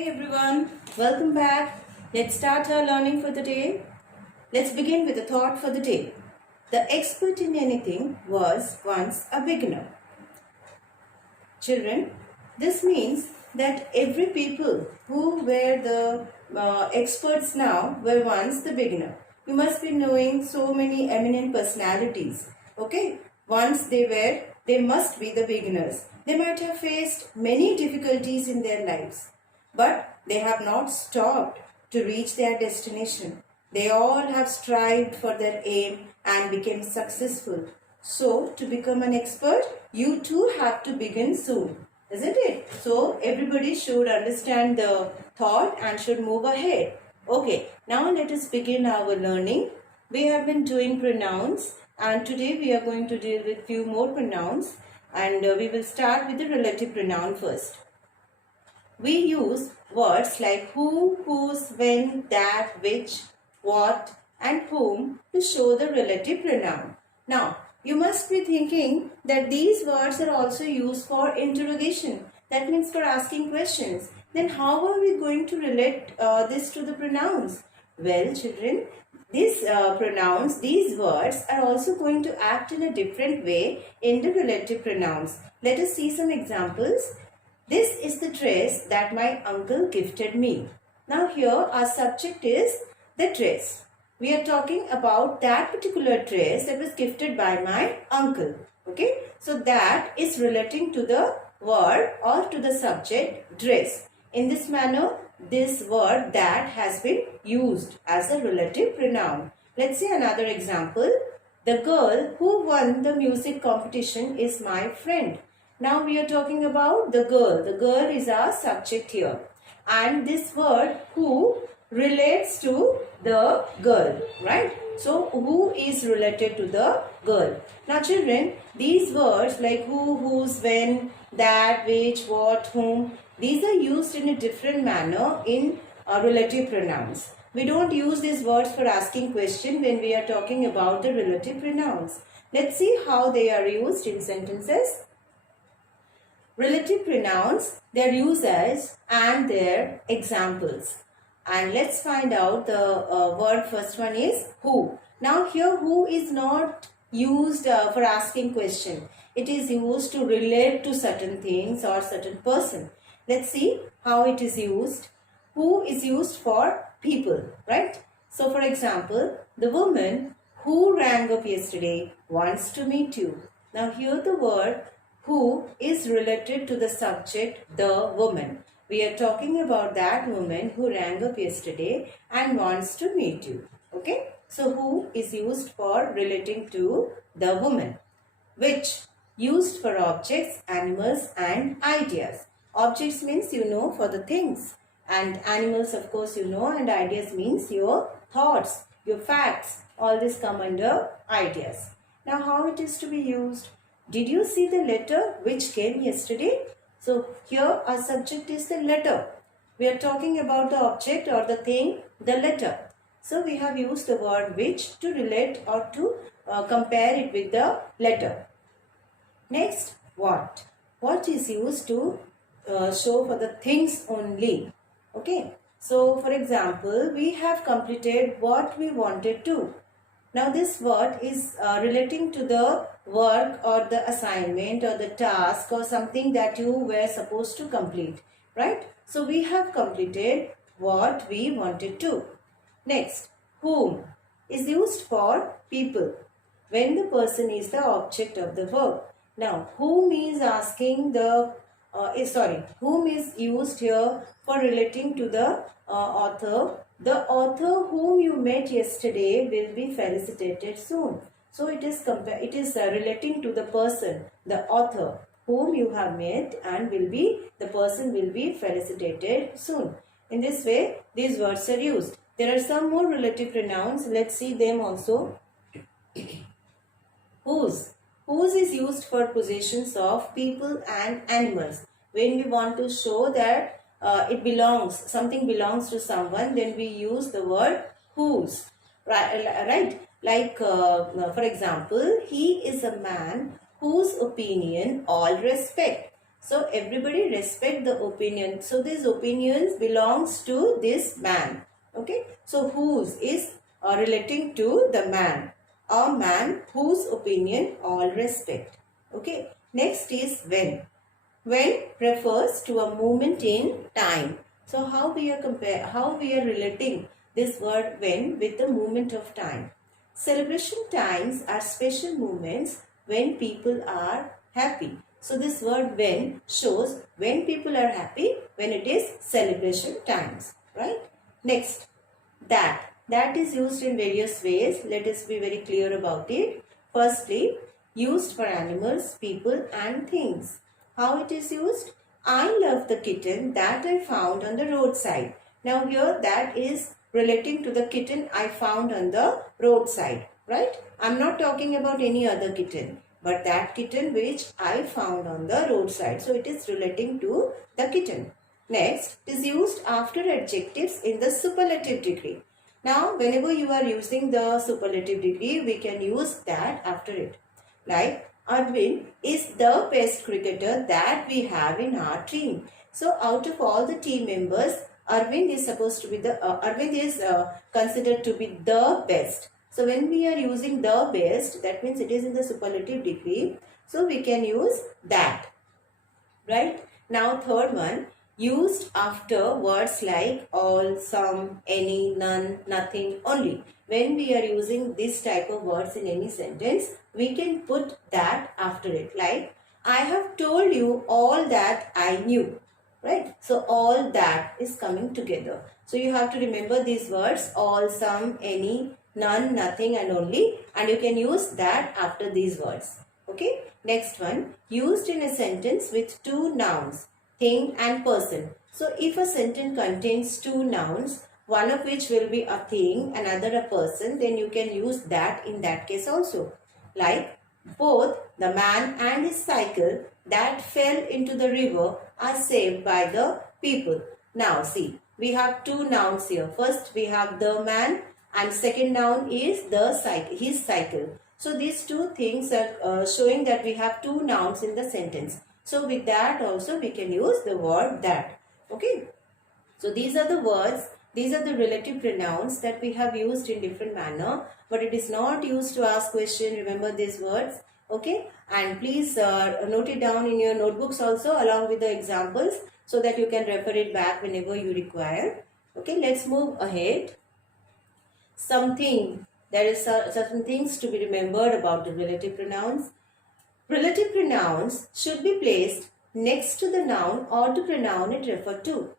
Hey everyone, welcome back. Let's start our learning for the day. Let's begin with a thought for the day. The expert in anything was once a beginner. Children, this means that every people who were the experts now were once the beginner. You must be knowing so many eminent personalities. Okay, once they must be the beginners. They might have faced many difficulties in their lives, but they have not stopped to reach their destination. They all have strived for their aim and became successful. So, to become an expert, you too have to begin soon, isn't it? So, everybody should understand the thought and should move ahead. Okay, now let us begin our learning. We have been doing pronouns and today we are going to deal with few more pronouns and we will start with the relative pronoun first. We use words like who, whose, when, that, which, what and whom to show the relative pronoun. Now, you must be thinking that these words are also used for interrogation. That means for asking questions. Then how are we going to relate this to the pronouns? Well, children, these pronouns, these words are also going to act in a different way in the relative pronouns. Let us see some examples. This is the dress that my uncle gifted me. Now here our subject is the dress. We are talking about that particular dress that was gifted by my uncle. Okay. So that is relating to the word or to the subject dress. In this manner, this word that has been used as a relative pronoun. Let's see another example. The girl who won the music competition is my friend. Now we are talking about the girl. The girl is our subject here. And this word who relates to the girl, right? So who is related to the girl. Now children, these words like who, whose, when, that, which, what, whom, these are used in a different manner in relative pronouns. We don't use these words for asking question when we are talking about the relative pronouns. Let's see how they are used in sentences. Relative pronouns, their usage and their examples. And let's find out the word first one is who. Now here who is not used for asking question. It is used to relate to certain things or certain person. Let's see how it is used. Who is used for people, right? So for example, the woman who rang up yesterday wants to meet you. Now here the word who is related to the subject, the woman. We are talking about that woman who rang up yesterday and wants to meet you. Okay. So who is used for relating to the woman. Which used for objects, animals and ideas. Objects means you know for the things. And animals of course you know, and ideas means your thoughts, your facts. All this come under ideas. Now how it is to be used? Did you see the letter which came yesterday? So here our subject is the letter. We are talking about the object or the thing, the letter. So we have used the word which to relate or to compare it with the letter. Next, what? What is used to show for the things only. Okay. So for example, we have completed what we wanted to. Now this word is relating to the work or the assignment or the task or something that you were supposed to complete, right? So we have completed what we wanted to. Next, whom is used for people when the person is the object of the verb. Now whom is asking the whom is used here for relating to the author. The author whom you met yesterday will be felicitated soon. So it is relating to the person, the author whom you have met, and the person will be felicitated soon. In this way, these words are used. There are some more relative pronouns. Let's see them also. Whose. Whose is used for possessions of people and animals. When we want to show that something belongs to someone, then we use the word whose. Right? Like for example, he is a man whose opinion all respect. So everybody respect the opinion. So these opinions belongs to this man. Okay. So whose is relating to the man. A man whose opinion all respect. Okay. Next is when. When refers to a moment in time. So how we are relating this word when with the moment of time. Celebration times are special moments when people are happy. So this word when shows when people are happy, when it is celebration times, right? Next, that. That is used in various ways. Let us be very clear about it. Firstly, used for animals, people and things. How it is used? I love the kitten that I found on the roadside. Now here that is relating to the kitten I found on the roadside, right? I'm not talking about any other kitten, but that kitten which I found on the roadside. So it is relating to the kitten. Next, it is used after adjectives in the superlative degree. Now, whenever you are using the superlative degree, we can use that after it. Like, Arvind is the best cricketer that we have in our team. So, out of all the team members, Arvind is considered to be the best. So, when we are using the best, that means it is in the superlative degree. So, we can use that. Right? Now, third one, used after words like all, some, any, none, nothing, only. When we are using this type of words in any sentence, we can put that after it. Like, I have told you all that I knew. Right? So, all that is coming together. So, you have to remember these words, all, some, any, none, nothing and only. And you can use that after these words. Okay. Next one, used in a sentence with two nouns, thing and person. So if a sentence contains two nouns, one of which will be a thing, another a person, then you can use that in that case also. Like, both the man and his cycle that fell into the river are saved by the people. Now see, we have two nouns here. First we have the man and second noun is the cycle, his cycle. So these two things are showing that we have two nouns in the sentence. So with that also we can use the word that. Okay. So these are the words, these are the relative pronouns that we have used in different manner. But it is not used to ask question. Remember these words. Okay. And please note it down in your notebooks also along with the examples so that you can refer it back whenever you require. Okay. Let's move ahead. Something. There is certain things to be remembered about the relative pronouns. Relative pronouns should be placed next to the noun or the pronoun it refers to.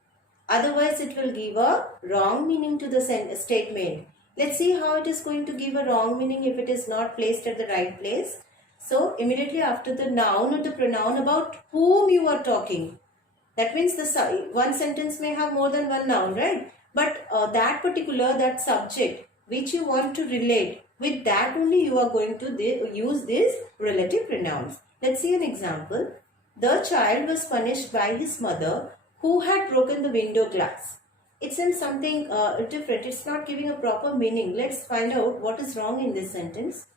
Otherwise, it will give a wrong meaning to the statement. Let's see how it is going to give a wrong meaning if it is not placed at the right place. So, immediately after the noun or the pronoun about whom you are talking. That means the one sentence may have more than one noun, right? But that subject which you want to relate, with that only you are going to use these relative pronouns. Let's see an example. The child was punished by his mother who had broken the window glass. It's in something different. It's not giving a proper meaning. Let's find out what is wrong in this sentence.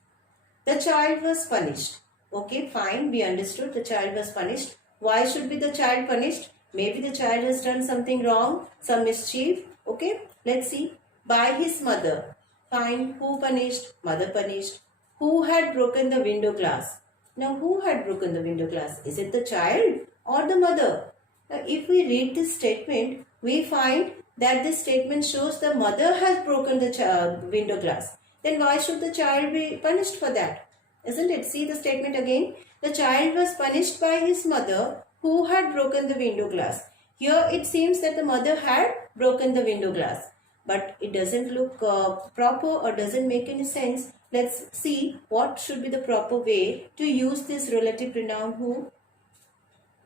The child was punished. Okay, fine. We understood the child was punished. Why should be the child punished? Maybe the child has done something wrong, some mischief. Okay, let's see. By his mother. Fine. Who punished? Mother punished. Who had broken the window glass? Now, who had broken the window glass? Is it the child or the mother? Now, if we read this statement, we find that this statement shows the mother has broken the window glass. Then why should the child be punished for that? Isn't it? See the statement again. The child was punished by his mother who had broken the window glass. Here it seems that the mother had broken the window glass. But it doesn't look proper or doesn't make any sense. Let's see what should be the proper way to use this relative pronoun who.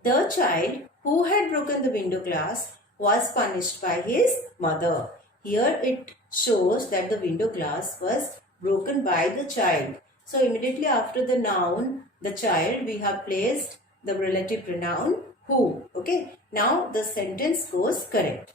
The child who had broken the window glass was punished by his mother. Here it shows that the window glass was broken by the child. So immediately after the noun, the child, we have placed the relative pronoun who. Okay. Now the sentence goes correct.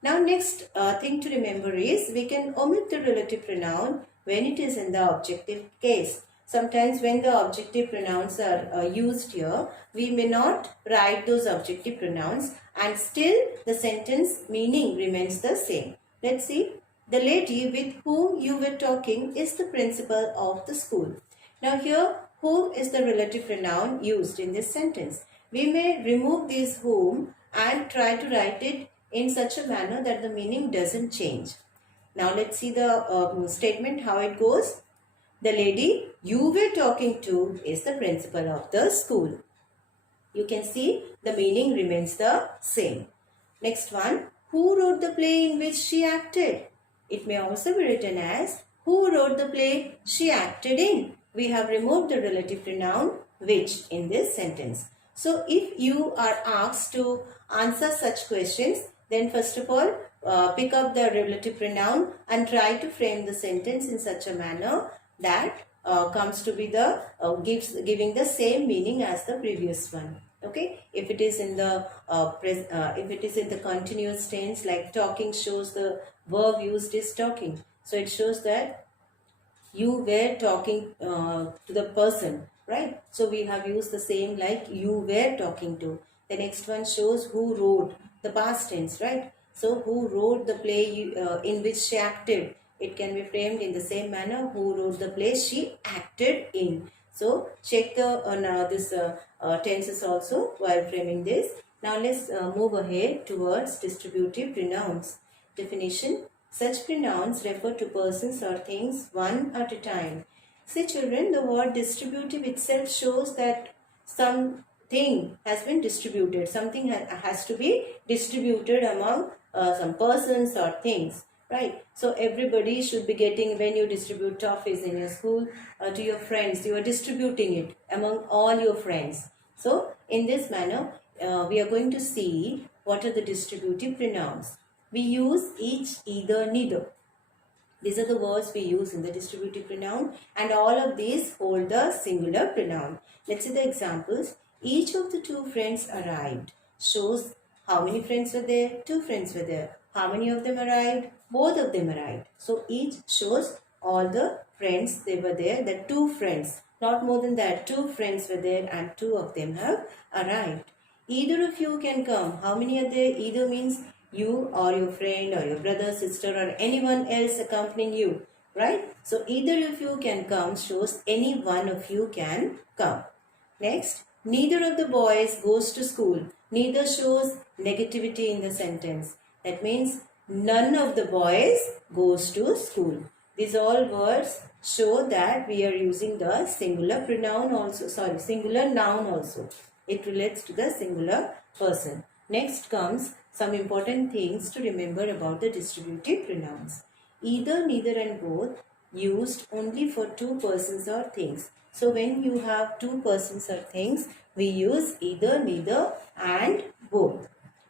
Now next thing to remember is we can omit the relative pronoun when it is in the objective case. sometimes when the objective pronouns are used here, we may not write those objective pronouns and still the sentence meaning remains the same. Let's see. The lady with whom you were talking is the principal of the school. Now here, whom is the relative pronoun used in this sentence. We may remove this whom and try to write it in such a manner that the meaning doesn't change. Now let's see the statement, how it goes. The lady you were talking to is the principal of the school. You can see the meaning remains the same. Next one, who wrote the play in which she acted? It may also be written as who wrote the play she acted in. We have removed the relative pronoun which in this sentence. So if you are asked to answer such questions, then first of all pick up the relative pronoun and try to frame the sentence in such a manner that comes to be the giving the same meaning as the previous one. Okay, if it is in the continuous tense, like talking shows the verb used is talking, so it shows that you were talking to the person, right? So we have used the same like you were talking to. The next one shows who wrote, the past tense, right? So who wrote the play in which she acted, it can be framed in the same manner, who wrote the play she acted in. So check the tenses also while framing this. Now let's move ahead towards distributive pronouns. Definition: such pronouns refer to persons or things one at a time. See children, the word distributive itself shows that something has been distributed. Something has to be distributed among some persons or things. Right, so everybody should be getting, when you distribute toffees in your school to your friends, you are distributing it among all your friends. So in this manner, we are going to see what are the distributive pronouns. We use each, either, neither. These are the words we use in the distributive pronoun, and all of these hold the singular pronoun. Let's see the examples. Each of the two friends arrived shows how many friends were there? Two friends were there. How many of them arrived? Both of them arrived. So each shows all the friends they were there. The two friends, not more than that. Two friends were there and two of them have arrived. Either of you can come. How many are there? Either means you or your friend or your brother, sister or anyone else accompanying you. Right? So either of you can come shows any one of you can come. Next, neither of the boys goes to school. Neither shows negativity in the sentence. That means none of the boys goes to school. These all words show that we are using the singular pronoun also. Singular noun also. It relates to the singular person. Next comes some important things to remember about the distributive pronouns. Either, neither and both used only for two persons or things. So when you have two persons or things, we use either, neither and both.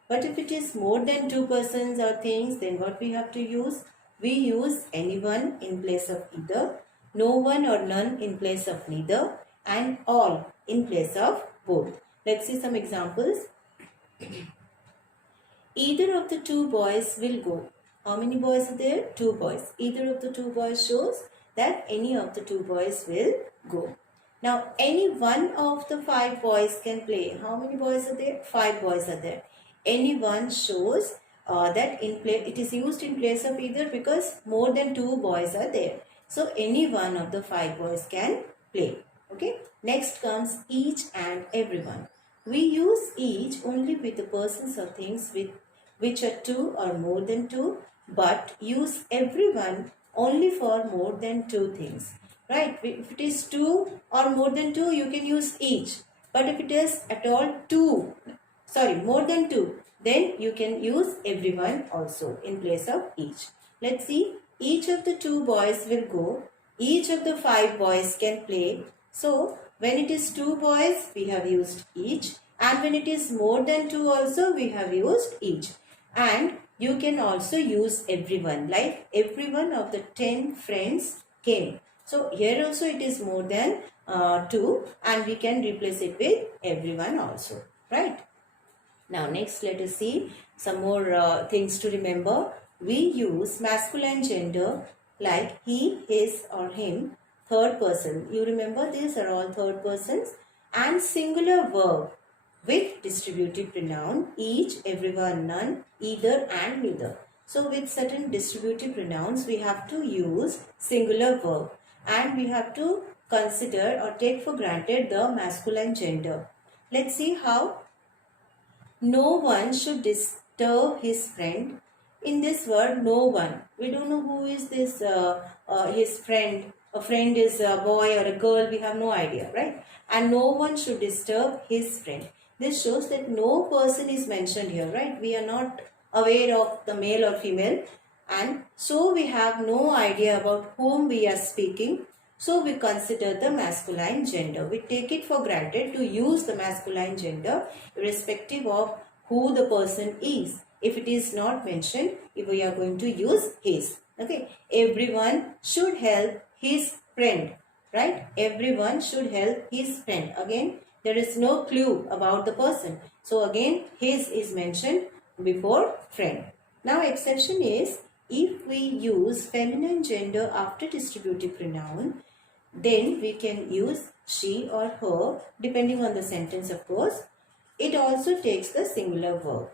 But if it is more than two persons or things, then what we have to use? We use anyone in place of either, no one or none in place of neither, and all in place of both. Let's see some examples. Either of the two boys will go. How many boys are there? Two boys. Either of the two boys shows that any of the two boys will go. Now, any one of the five boys can play. How many boys are there? Five boys are there. Any one shows that it is used in place of either because more than two boys are there. So, any one of the five boys can play. Okay. Next comes each and everyone. We use each only with the persons or things which are two or more than two, but use everyone only for more than two things. Right? If it is two or more than two, you can use each. But if it is at all more than two, then you can use everyone also in place of each. Let's see. Each of the two boys will go. Each of the five boys can play. So, when it is two boys, we have used each. And when it is more than two also, we have used each. And you can also use everyone. Like everyone of the 10 friends came. So, here also it is more than 2 and we can replace it with everyone also. Right? Now, next let us see some more things to remember. We use masculine gender like he, his or him third person. You remember these are all third persons. And singular verb with distributive pronoun each, everyone, none, either and neither. So with certain distributive pronouns we have to use singular verb and we have to consider or take for granted the masculine gender. Let's see how. No one should disturb his friend. In this word, no one. We don't know who is this his friend. A friend is a boy or a girl. We have no idea, right? And no one should disturb his friend. This shows that no person is mentioned here, right? We are not aware of the male or female. And so we have no idea about whom we are speaking. So we consider the masculine gender. We take it for granted to use the masculine gender irrespective of who the person is. If it is not mentioned, we are going to use his. Okay. Everyone should help his friend. Right? Everyone should help his friend. Again, there is no clue about the person. So again, his is mentioned before friend. Now exception is if we use feminine gender after distributive pronoun, then we can use she or her depending on the sentence, of course. It also takes the singular verb.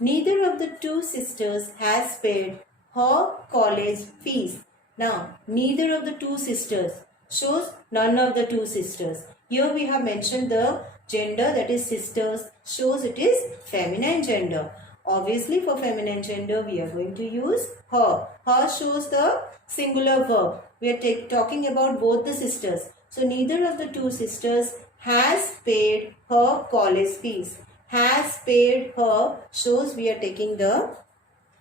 Neither of the two sisters has paid her college fees. Now, neither of the two sisters shows none of the two sisters. Here we have mentioned the gender, that is sisters, shows it is feminine gender. Obviously for feminine gender we are going to use her. Her shows the singular verb. We are talking about both the sisters. So neither of the two sisters has paid her college fees. Has paid her shows we are taking the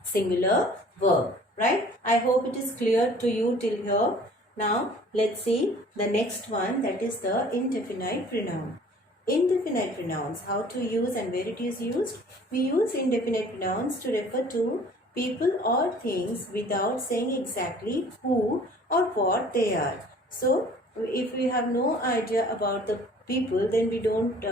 singular verb. Right? I hope it is clear to you till here. Now let's see the next one, that is the indefinite pronoun. Indefinite pronouns, how to use and where it is used. We use indefinite pronouns to refer to people or things without saying exactly who or what they are. So if we have no idea about the people, then we don't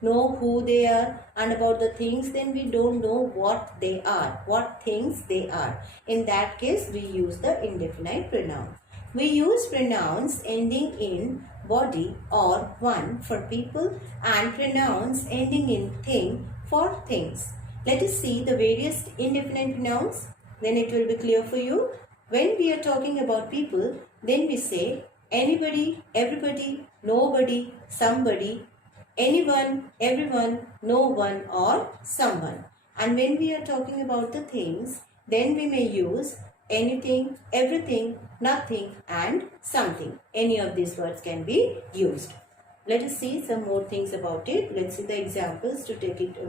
know who they are, and about the things, then we don't know what they are, what things they are. In that case we use the indefinite pronoun. We use pronouns ending in body or one for people and pronouns ending in thing for things. Let us see the various indefinite pronouns, then it will be clear for you. When we are talking about people, then we say anybody, everybody, nobody, somebody, anyone, everyone, no one or someone. And when we are talking about the things, then we may use anything, everything, nothing and something. Any of these words can be used. Let us see some more things about it. Let's see the examples to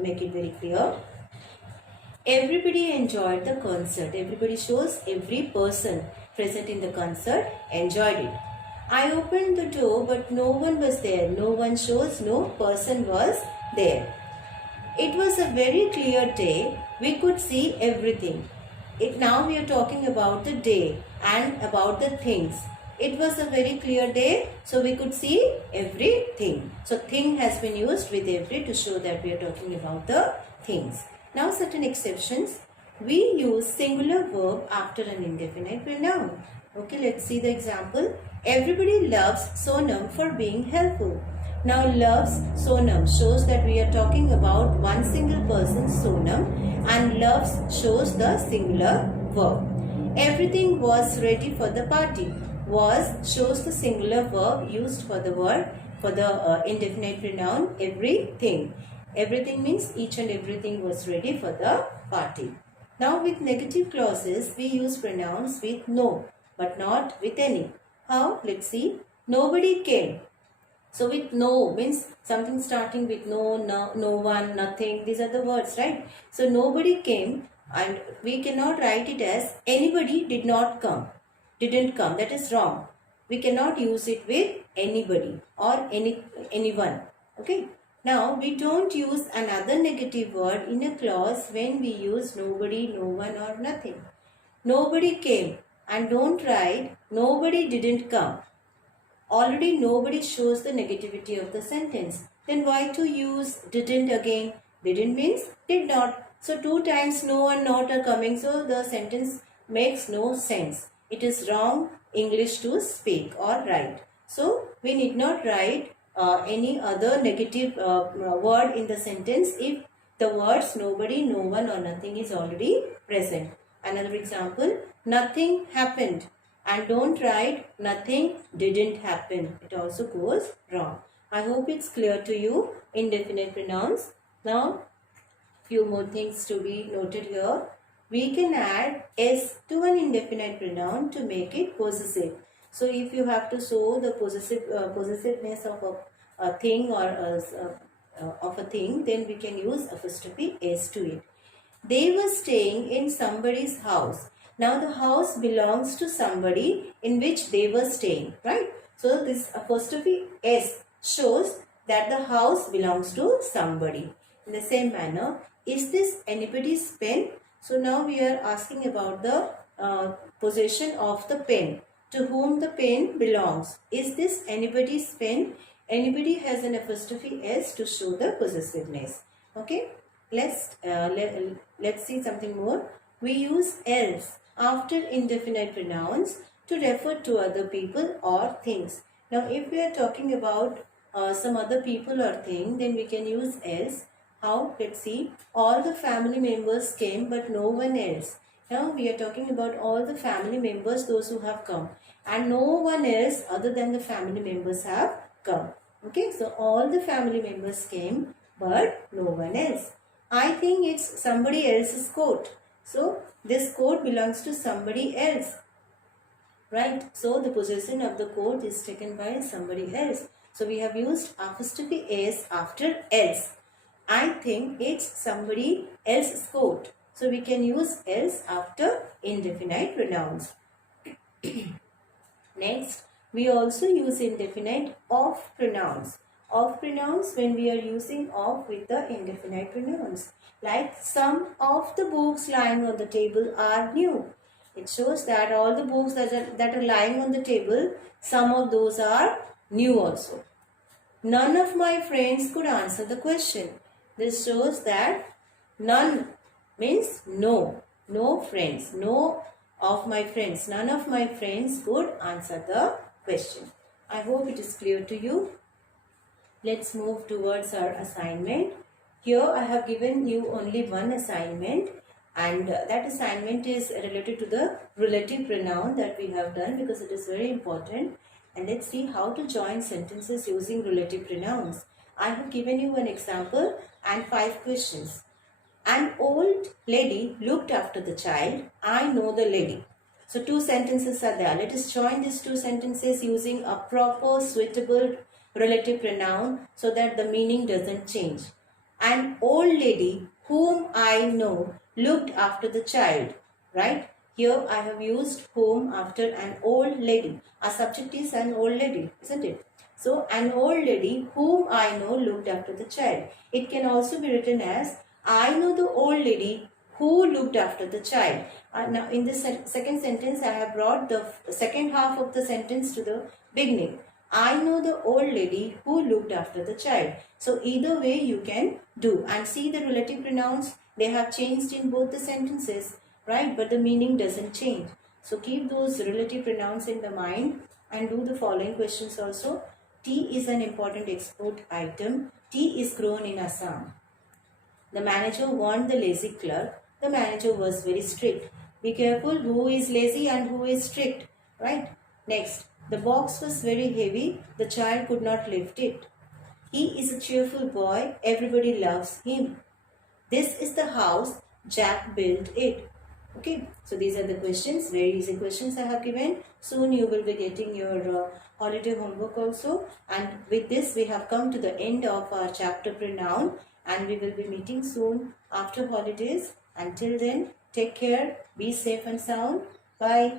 make it very clear. Everybody enjoyed the concert. Everybody shows every person present in the concert enjoyed it. I opened the door but no one was there. No one shows no person was there. It was a very clear day. We could see everything. Now we are talking about the day and about the things. It was a very clear day, so we could see everything. So thing has been used with every to show that we are talking about the things. Now certain exceptions. We use singular verb after an indefinite pronoun. Okay, let's see the example. Everybody loves Sonam for being helpful. Now loves Sonam shows that we are talking about one single person, Sonam, and loves shows the singular verb. Everything was ready for the party. Was shows the singular verb used for the word, for the indefinite pronoun everything. Everything means each and everything was ready for the party. Now with negative clauses, we use pronouns with no, but not with any. How? Let's see. Nobody came. So with no means something starting with no, no one, nothing. These are the words, right? So nobody came, and we cannot write it as anybody did not come. Didn't come. That is wrong. We cannot use it with anybody or anyone. Okay. Now we don't use another negative word in a clause when we use nobody, no one or nothing. Nobody came, and don't write nobody didn't come. Already nobody shows the negativity of the sentence. Then why to use didn't again? Didn't means did not. So two times no and not are coming. So the sentence makes no sense. It is wrong English to speak or write. So we need not write any other negative word in the sentence if the words nobody, no one or nothing is already present. Another example, nothing happened. And don't write nothing didn't happen. It also goes wrong. I hope it's clear to you. Indefinite pronouns. Now, few more things to be noted here. We can add s to an indefinite pronoun to make it possessive. So, if you have to show the possessiveness of a thing or of a thing, then we can use apostrophe s to it. They were staying in somebody's house. Now the house belongs to somebody in which they were staying, right? So this apostrophe s shows that the house belongs to somebody. In the same manner, is this anybody's pen? So now we are asking about the possession of the pen. To whom the pen belongs. Is this anybody's pen? Anybody has an apostrophe s to show the possessiveness. Okay. Let's see something more. We use else after indefinite pronouns to refer to other people or things. Now, if we are talking about some other people or thing, then we can use else. How? Let's see. All the family members came, but no one else. Now, we are talking about all the family members, those who have come, and no one else other than the family members have come. Okay, so all the family members came, but no one else. I think it's somebody else's coat. So, this coat belongs to somebody else. Right? So, the possession of the coat is taken by somebody else. So, we have used apostrophe s after else. I think it's somebody else's coat. So, we can use else after indefinite pronouns. Next, we also use indefinite of pronouns. Of pronouns when we are using of with the indefinite pronouns. Like some of the books lying on the table are new. It shows that all the books that are lying on the table, some of those are new also. None of my friends could answer the question. This shows that none means no. No friends. No of my friends. None of my friends could answer the question. I hope it is clear to you. Let's move towards our assignment. Here I have given you only one assignment, and that assignment is related to the relative pronoun that we have done because it is very important. And let's see how to join sentences using relative pronouns. I have given you an example and 5 questions. An old lady looked after the child. I know the lady. So 2 sentences are there. Let us join these 2 sentences using a proper suitable relative pronoun so that the meaning doesn't change. An old lady whom I know looked after the child. Right? Here I have used whom after an old lady. Our subject is an old lady, isn't it? So an old lady whom I know looked after the child. It can also be written as I know the old lady who looked after the child. Now in this second sentence I have brought the second half of the sentence to the beginning. I know the old lady who looked after the child. So either way you can do. And see the relative pronouns, they have changed in both the sentences, right? But the meaning doesn't change. So keep those relative pronouns in the mind and do the following questions also. Tea is an important export item. Tea is grown in Assam. The manager warned the lazy clerk. The manager was very strict. Be careful who is lazy and who is strict, right? Next, the box was very heavy. The child could not lift it. He is a cheerful boy. Everybody loves him. This is the house. Jack built it. Okay, so these are the questions, very easy questions I have given. Soon you will be getting your holiday homework also. And with this, we have come to the end of our chapter pronoun. And we will be meeting soon after holidays. Until then, take care, be safe and sound. Bye.